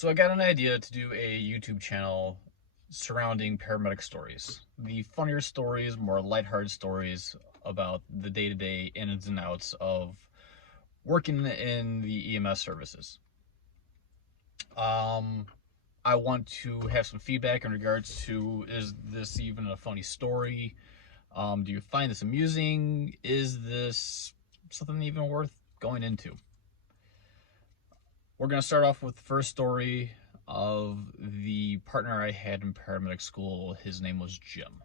So I got an idea to do a YouTube channel surrounding paramedic stories. The funnier stories, more lighthearted stories about the day-to-day ins and outs of working in the EMS services. I want to have some feedback in regards to, is this even a funny story? Do you find this amusing? Is this something even worth going into? We're going to start off with the first story of the partner I had in paramedic school. His name was Jim.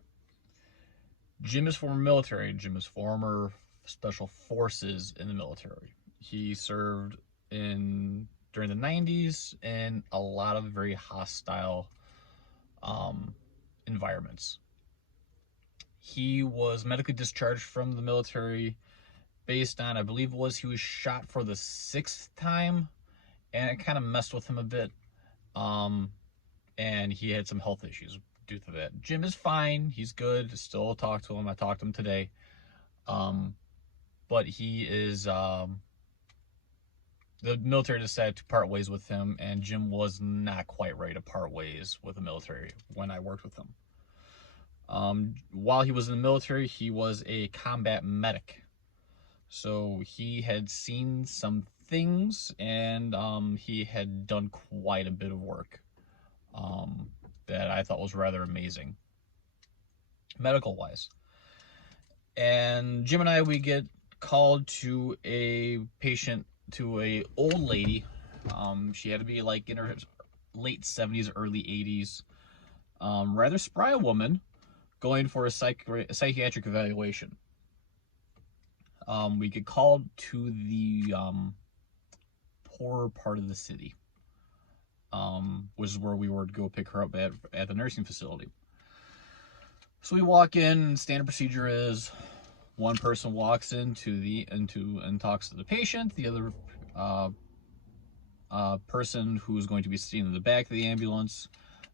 Jim is former military. Jim is former special forces in the military. He served during the 90s in a lot of very hostile environments. He was medically discharged from the military based on, I believe it was, he was shot for the 6th time, and it kind of messed with him a bit. And he had some health issues due to that. Jim is fine. He's good. Still talk to him. I talked to him today. But he is, the military decided to part ways with him, and Jim was not quite ready to part ways with the military when I worked with him. While he was in the military, he was a combat medic. So he had seen some things, and he had done quite a bit of work that I thought was rather amazing, medical wise. And Jim and I, we get called to a patient, to a old lady. She had to be like in her late 70s, early 80s, rather spry woman, going for a psychiatric evaluation. We get called to the poorer part of the city, which is where we were to go pick her up at the nursing facility. So we walk in, and standard procedure is one person walks and talks to the patient. The other person who's going to be sitting in the back of the ambulance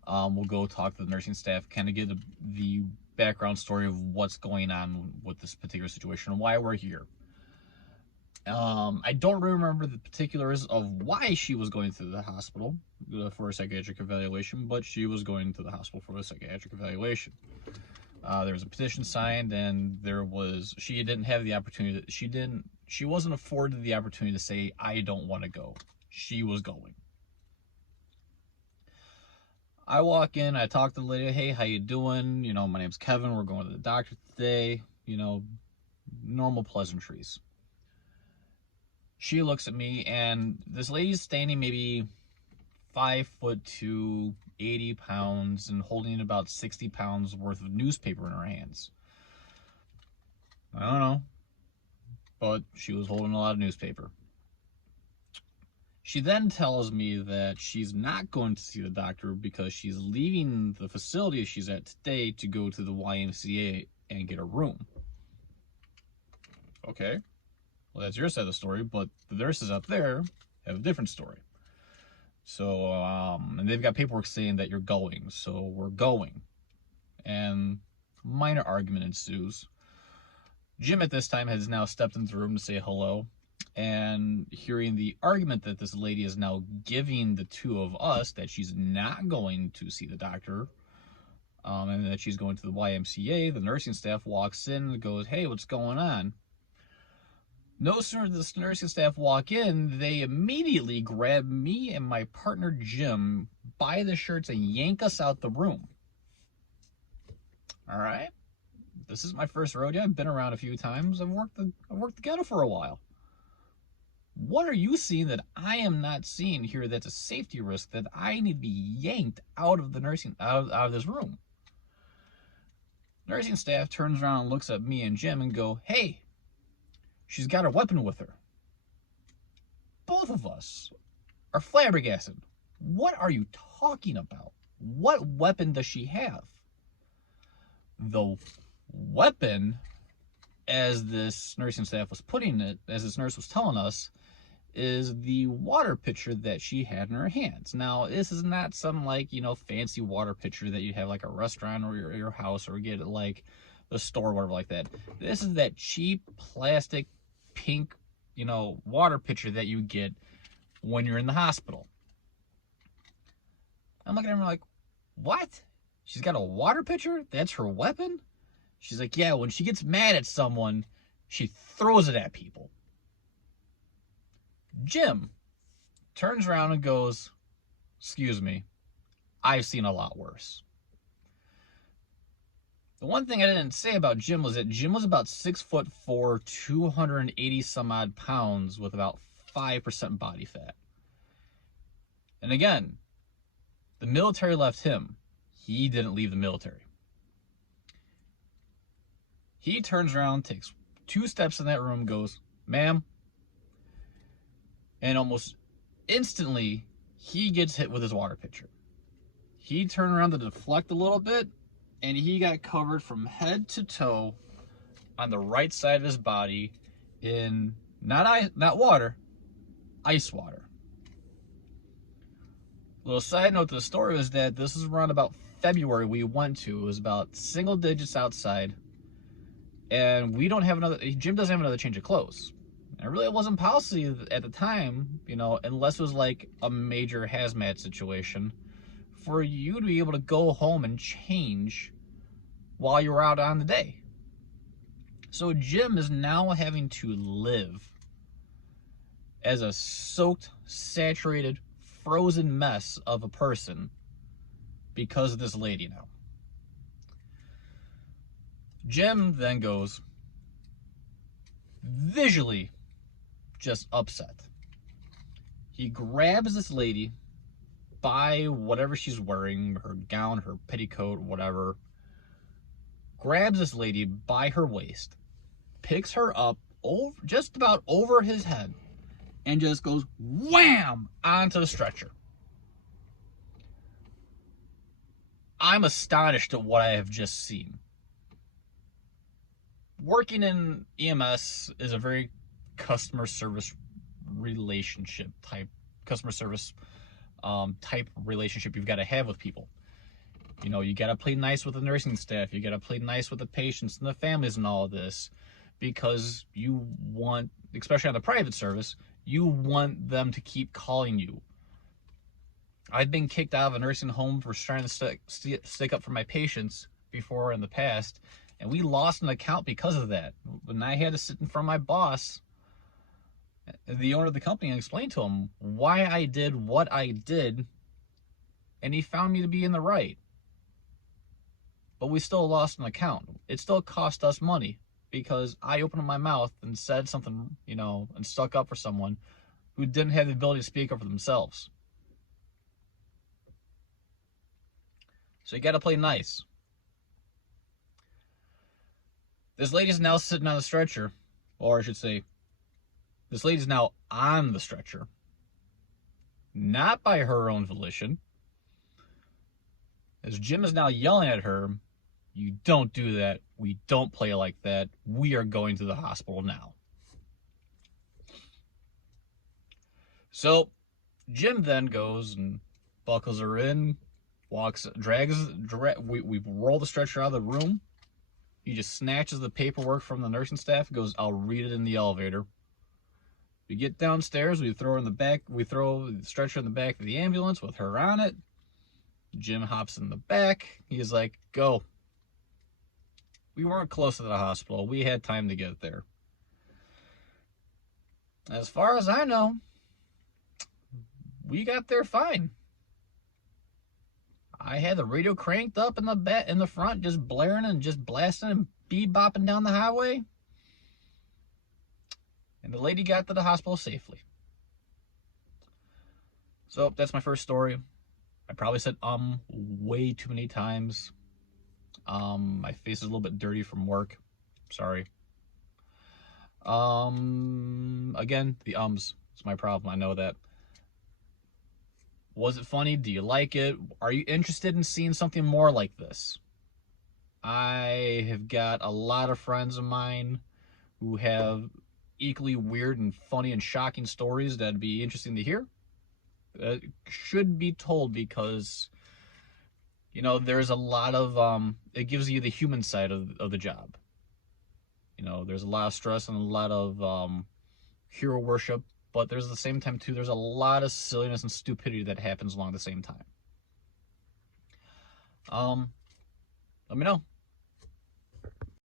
will go talk to the nursing staff, kind of get the background story of what's going on with this particular situation and why we're here. I don't remember the particulars of why she was going to the hospital for a psychiatric evaluation, but she was going to the hospital for a psychiatric evaluation. There was a petition signed, and she didn't have the opportunity. She wasn't afforded the opportunity to say, I don't want to go. She was going. I walk in, I talk to the lady, hey, how you doing? You know, my name's Kevin, we're going to the doctor today. You know, normal pleasantries. She looks at me, and this lady's standing maybe 5'2", 80 pounds, and holding about 60 pounds worth of newspaper in her hands. I don't know, but she was holding a lot of newspaper. She then tells me that she's not going to see the doctor because she's leaving the facility she's at today to go to the YMCA and get a room. Okay, well, that's your side of the story, but the nurses up there have a different story. So, and they've got paperwork saying that you're going, so we're going. And minor argument ensues. Jim at this time has now stepped into the room to say hello, and hearing the argument that this lady is now giving the two of us, that she's not going to see the doctor, and that she's going to the YMCA, the nursing staff walks in and goes, hey, what's going on? No sooner does the nursing staff walk in, they immediately grab me and my partner Jim by the shirts and yank us out the room. All right, this is my first rodeo. I've been around a few times. I've worked the ghetto for a while. What are you seeing that I am not seeing here? That's a safety risk that I need to be yanked out of out of this room. Nursing staff turns around and looks at me and Jim and go, hey, she's got her weapon with her. Both of us are flabbergasted. What are you talking about? What weapon does she have? The weapon, as this nursing staff was putting it, as this nurse was telling us, is the water pitcher that she had in her hands. Now, this is not some, like, you know, fancy water pitcher that you have like a restaurant or your house, or get it like the store or whatever like that. This is that cheap plastic pink, you know, water pitcher that you get when you're in the hospital. I'm looking at her like, what? She's got a water pitcher? That's her weapon? She's like, yeah, when she gets mad at someone, she throws it at people. Jim turns around and goes, excuse me, I've seen a lot worse. The one thing I didn't say about Jim was that Jim was about 6'4", 280 some odd pounds with about 5% body fat. And again, the military left him. He didn't leave the military. He turns around, takes 2 steps in that room, goes, ma'am, and almost instantly he gets hit with his water pitcher. He turned around to deflect a little bit, and he got covered from head to toe on the right side of his body in not water, ice water. Little side note to the story was that this is around about February we went to. It was about single digits outside, and Jim doesn't have another change of clothes. And it really wasn't policy at the time, unless it was like a major hazmat situation, for you to be able to go home and change while you're out on the day. So Jim is now having to live as a soaked, saturated, frozen mess of a person because of this lady now. Jim then goes visually just upset. He grabs this lady by whatever she's wearing, her gown, her petticoat, whatever, grabs this lady by her waist, picks her up just about over his head, and just goes wham onto the stretcher. I'm astonished at what I have just seen. Working in EMS is a very customer service relationship type relationship you've got to have with people. You got to play nice with the nursing staff. You got to play nice with the patients and the families and all of this, because you want, especially on the private service, you want them to keep calling you. I've been kicked out of a nursing home for trying to stick up for my patients before in the past, and we lost an account because of that. When I had to sit in front of my boss, the owner of the company, and explain to him why I did what I did, and he found me to be in the right. But we still lost an account. It still cost us money because I opened my mouth and said something, and stuck up for someone who didn't have the ability to speak up for themselves. So you got to play nice. This lady's now sitting on the stretcher, or I should say, this lady's now on the stretcher, not by her own volition, as Jim is now yelling at her, you don't do that, we don't play like that, we are going to the hospital now. So Jim then goes and buckles her in, we roll the stretcher out of the room. He just snatches the paperwork from the nursing staff, goes, I'll read it in the elevator. We get downstairs, we throw the stretcher in the back of the ambulance with her on it. Jim hops in the back. He's like, go. We weren't close to the hospital. We had time to get there. As far as I know, we got there fine. I had the radio cranked up in the front, just blaring and just blasting and bebopping down the highway. And the lady got to the hospital safely. So that's my first story. I probably said way too many times. My face is a little bit dirty from work. Sorry. Again, the it's my problem. I know that. Was it funny? Do you like it? Are you interested in seeing something more like this? I have got a lot of friends of mine who have equally weird and funny and shocking stories that'd be interesting to hear. Should be told because, there's a lot of, it gives you the human side of the job. There's a lot of stress and a lot of hero worship, but there's at the same time, too, there's a lot of silliness and stupidity that happens along the same time. Let me know.